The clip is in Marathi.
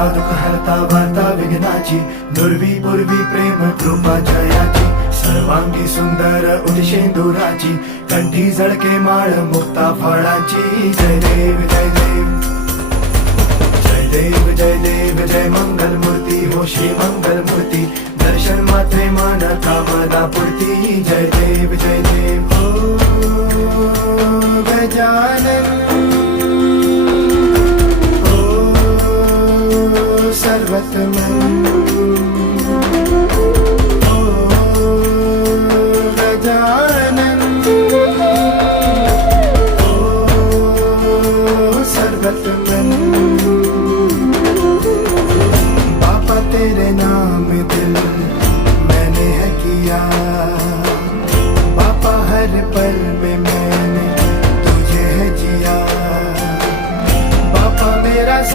हरता दुःख हरता वार्ता विघ्नाची, दुर्वी पूर्वी प्रेम कृपा जयाची, सर्वांगी सुंदर उदिशेंदुराची, कंठी झळके माळ मुक्ता फळाची. जय देव जय देव जय देव जय देव जय मंगल मूर्ती हो श्री मंगल मूर्ती, दर्शन मात्रे मान कामना पूर्ती. जय देव जय देव हो गजानन हो सर्वतमन.